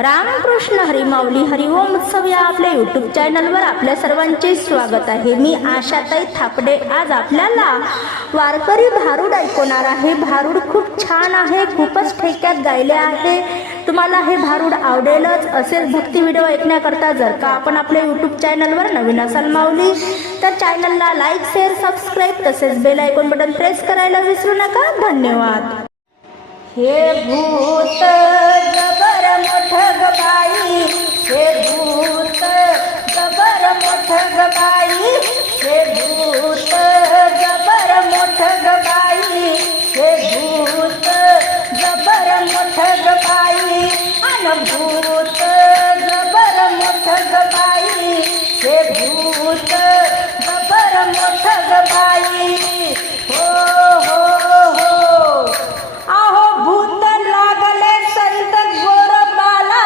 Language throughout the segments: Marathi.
रामकृष्ण हरिमाऊली हरिओम उत्सव या आपल्या युट्यूब चॅनलवर आपल्या सर्वांचे स्वागत आहे. मी आशाताई थापडे. आज आपल्याला वारकरी भारूड ऐकवणार आहे. भारूड खूप छान आहे खूपच ठेक्यात गायले आहे. तुम्हाला हे भारूड आवडेलच. असेच भक्ती व्हिडिओ ऐकण्याकरता जर का आपण आपल्या युट्यूब चॅनलवर नवीन असाल माऊली तर चॅनलला लाईक शेअर सबस्क्राईब तसेच बेल ऐकून बटन प्रेस करायला विसरू नका. धन्यवाद. हे भूत मोठ गबाई अन भूत जबर मोठ गबाई हे भूत जबर मोठ गबाई हो हो हो. आहो भूत लागले संत गोरबाला.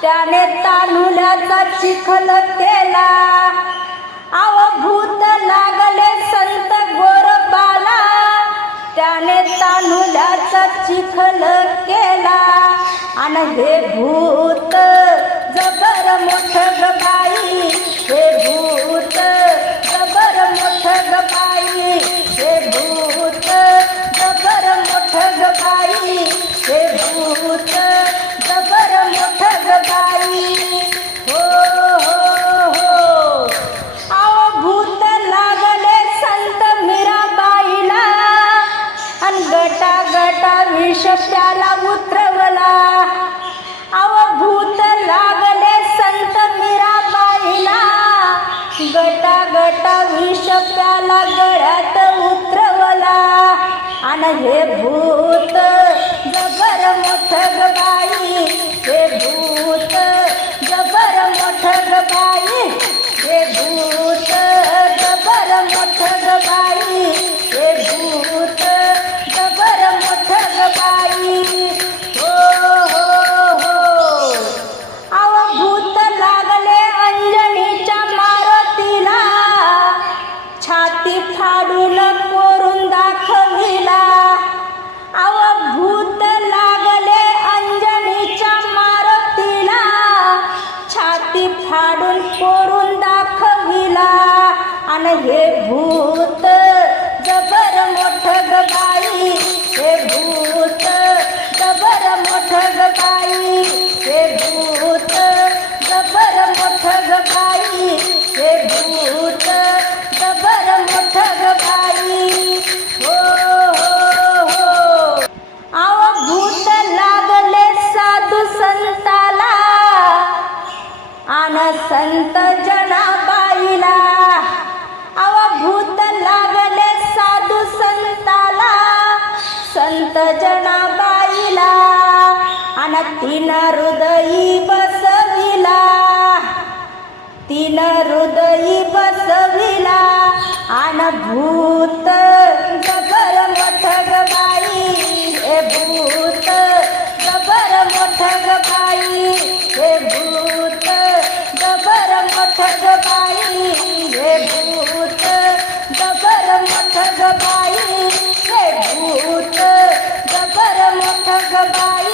त्याने तानुल्याचा चिखल केला. त्याचा चिखल केला. आणि हे भूत जबर मोठ बाई गटा गटा विष उतरवला. अवभूत लागले संत मीराबाईला. गटा गटा विष गळ्यात उतरवला. आणि हे भूत आणि तिन हृदयी बसविला. तिन हृदयी बसविला. आन भूत जबर मोठ गबाई बाई हे भूत जबर मोठ बाई हे भूत जबर मोठ ग बाई हे भूत जबर मोठ बाई हे भूत जबर मोठ गबाई बाई